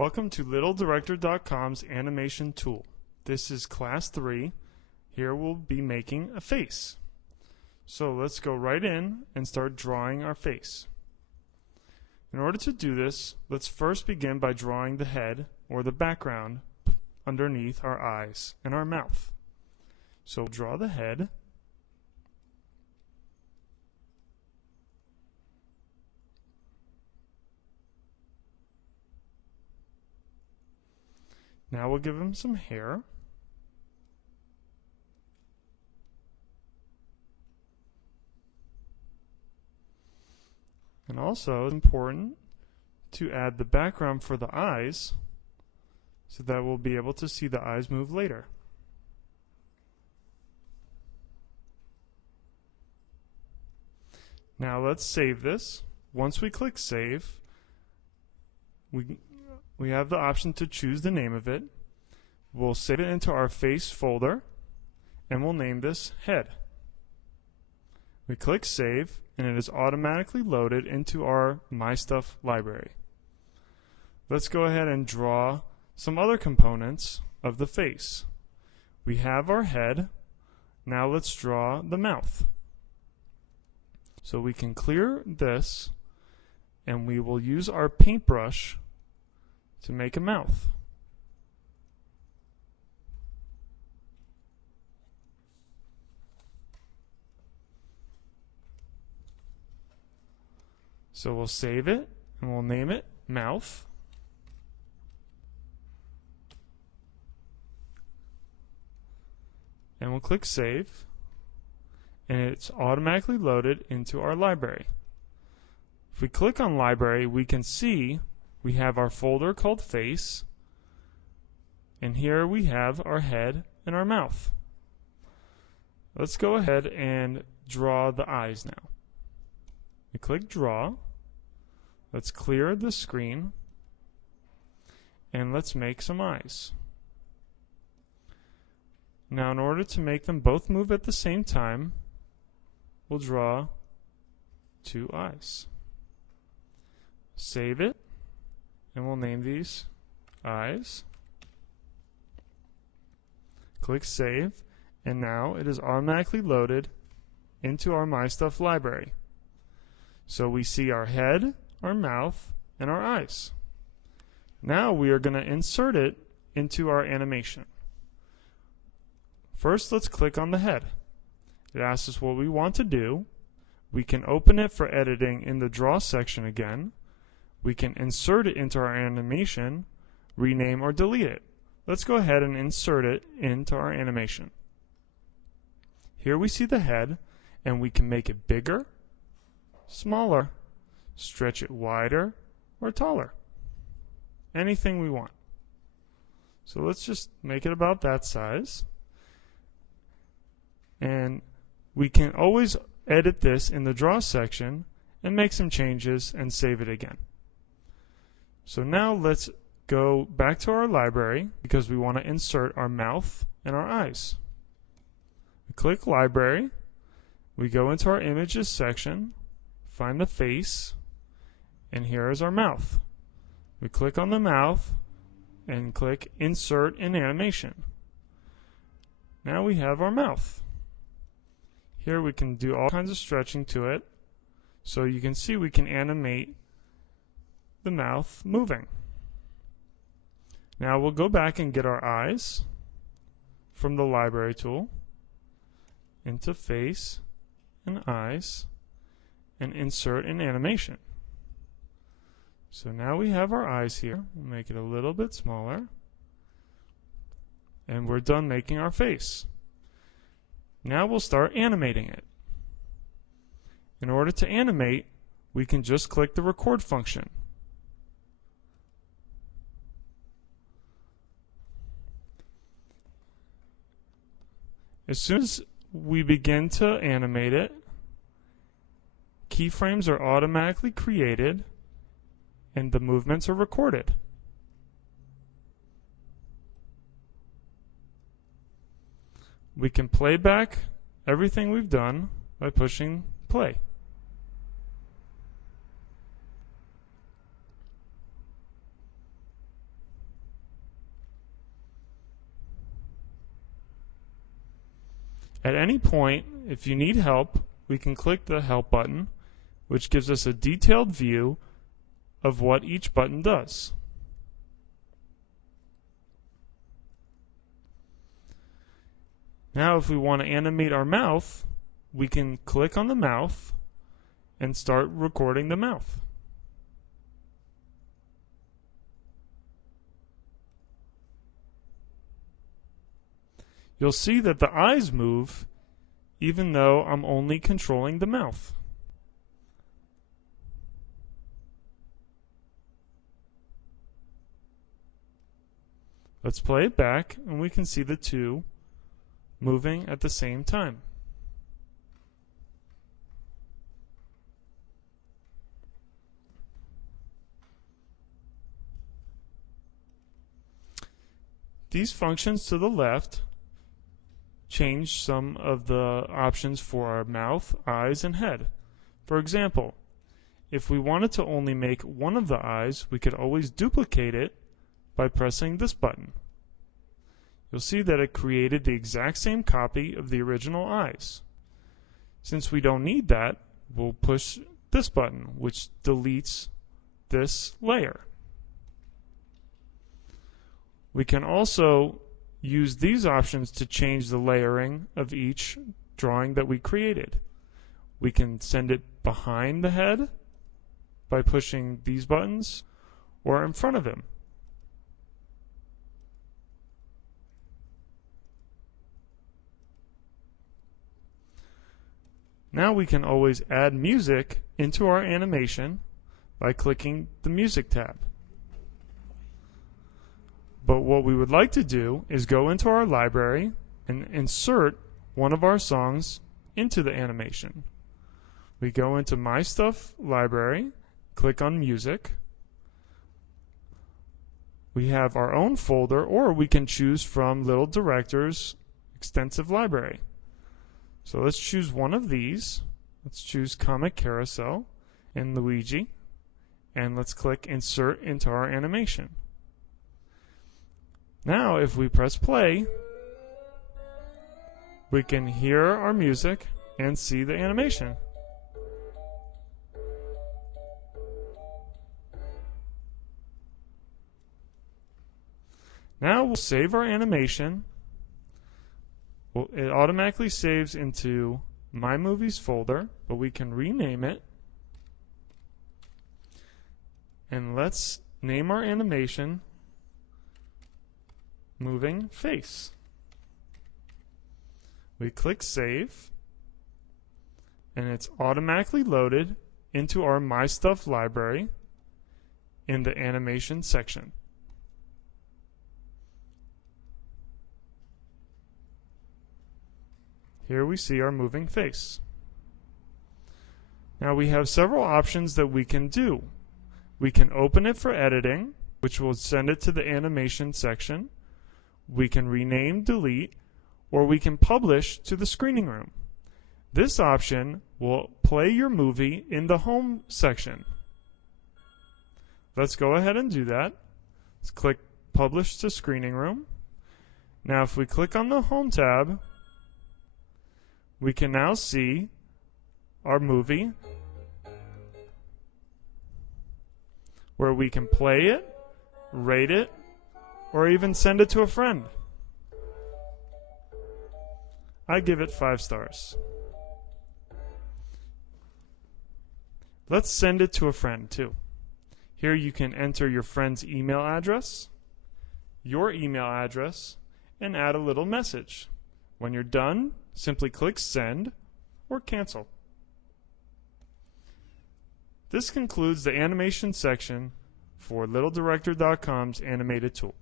Welcome to LittleDirector.com's animation tool. This is class 3. Here we'll be making a face. So let's go right in and start drawing our face. In order to do this, let's first begin by drawing the head or the background underneath our eyes and our mouth. So draw the head. Now we'll give him some hair. And also it's important to add the background for the eyes so that we'll be able to see the eyes move later. Now let's save this. Once we click save, we have the option to choose the name of it. We'll save it into our face folder and we'll name this head. We click save and it is automatically loaded into our My Stuff library. Let's go ahead and draw some other components of the face. We have our head. Now let's draw the mouth. So we can clear this and we will use our paintbrush to make a mouth. So we'll save it and we'll name it mouth. And we'll click save and it's automatically loaded into our library. If we click on library, we can see we have our folder called face, and here we have our head and our mouth. Let's go ahead and draw the eyes now. We click draw. Let's clear the screen and let's make some eyes. Now in order to make them both move at the same time, we'll draw two eyes. Save it. And we'll name these eyes. Click save, and now it is automatically loaded into our My Stuff library. So we see our head, our mouth, and our eyes. Now we are going to insert it into our animation. First, let's click on the head. It asks us what we want to do. We can open it for editing in the draw section again. We can insert it into our animation, rename or delete it. Let's go ahead and insert it into our animation. Here we see the head, and we can make it bigger, smaller, stretch it wider, or taller. Anything we want. So let's just make it about that size. And we can always edit this in the draw section and make some changes and save it again. So now let's go back to our library because we want to insert our mouth and our eyes. We click library, we go into our images section, find the face, and here is our mouth. We click on the mouth and click insert in animation. Now we have our mouth. Here we can do all kinds of stretching to it, so you can see we can animate the mouth moving. Now we'll go back and get our eyes from the library tool into face and eyes and insert in animation. So now we have our eyes here. We'll make it a little bit smaller and we're done making our face. Now we'll start animating it. In order to animate, we can just click the record function. As soon as we begin to animate it, keyframes are automatically created and the movements are recorded. We can play back everything we've done by pushing play. At any point, if you need help, we can click the Help button, which gives us a detailed view of what each button does. Now if we want to animate our mouth, we can click on the mouth and start recording the mouth. You'll see that the eyes move even though I'm only controlling the mouth. Let's play it back and we can see the two moving at the same time. These functions to the left change some of the options for our mouth, eyes, and head. For example, if we wanted to only make one of the eyes, we could always duplicate it by pressing this button. You'll see that it created the exact same copy of the original eyes. Since we don't need that, we'll push this button, which deletes this layer. We can also use these options to change the layering of each drawing that we created. We can send it behind the head by pushing these buttons, or in front of him. Now we can always add music into our animation by clicking the Music tab. But what we would like to do is go into our library and insert one of our songs into the animation. We go into My Stuff library, click on Music. We have our own folder, or we can choose from Little Director's extensive library. So let's choose one of these. Let's choose Comic Carousel and Luigi, and let's click Insert into our animation. Now if we press play, we can hear our music and see the animation. Now we'll save our animation. Well, it automatically saves into My Movies folder, but we can rename it. And let's name our animation Moving Face. We click Save, and it's automatically loaded into our My Stuff library in the animation section. Here we see our moving face. Now we have several options that we can do. We can open it for editing, which will send it to the animation section. We can rename, delete, or we can publish to the screening room. This option will play your movie in the home section. Let's go ahead and do that. Let's click Publish to Screening Room. Now if we click on the Home tab, we can now see our movie where we can play it, rate it, or even send it to a friend. I give it 5 stars. Let's send it to a friend too. Here you can enter your friend's email address, your email address, and add a little message. When you're done, simply click Send or Cancel. This concludes the animation section for LittleDirector.com's animated tool.